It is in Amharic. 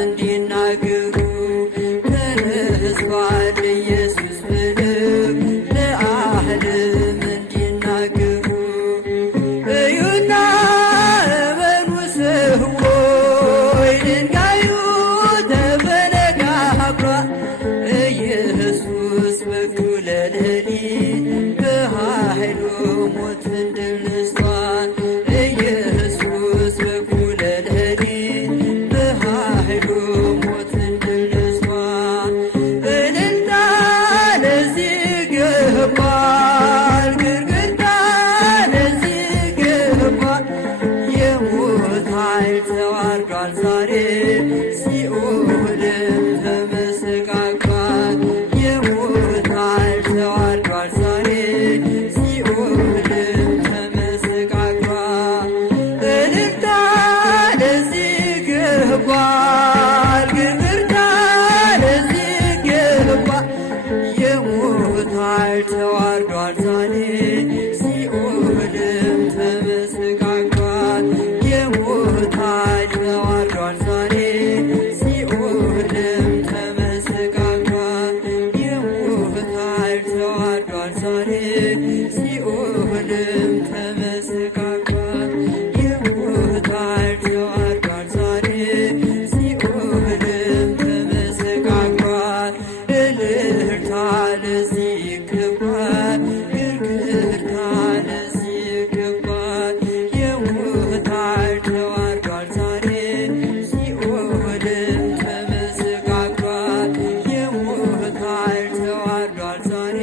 እንዲናገሩ ተነስቷል ኢየሱስ ብለው ለዓለም እንዲናገሩ እዩና እመኑ ሰዎች ድንጋዩ ተፈነቃቅሏል። ኢየሱስ በኩለ ሌሊት በኃይሉ ሞትን ድል ነስቷል። ኢየሱስ በኩለ ሌሊት በኃይሉ ሞትን ድል ነስቷል። እልልታ ለዚህ ይገባል፣ ግርግርታ ለዚህ ይገባል። የሞት ኃይል ተዋርዷል ዛሬ ሲኦልም ተመሰቃቅሏል። የሞት ኃይል ተዋርዷል ዛሬ ሲኦልም ተመሰቃቅሏል። እልልታ ለዚህ ይገባል፣ ግርግርታ ለዚህ ይገባል። የሞት ኃይል ተዋርዷል ዛሬ ሲኦልም ተመሰቃቅሏል። የሞት ኃይል ተዋርዷል ዛሬ ሲኦልም ተመሰቃቅሏል። የሞት ኃይል ተዋርዷል ዛሬ ሲኦልም ተመሰቃቅሏል። የሞት ኃይል ተዋርዷል ዛሬ ሲኦልም ተመሰቃቅሏል። እልልታ ለዚህ ይገባል፣ ግርግርታ ለዚህ ይገባል። የሞት ኃይል ተዋርዷል ዛሬ ሲኦልም ተመሰቃቅሏል። የሞት ኃይል ተዋርዷል ዛሬ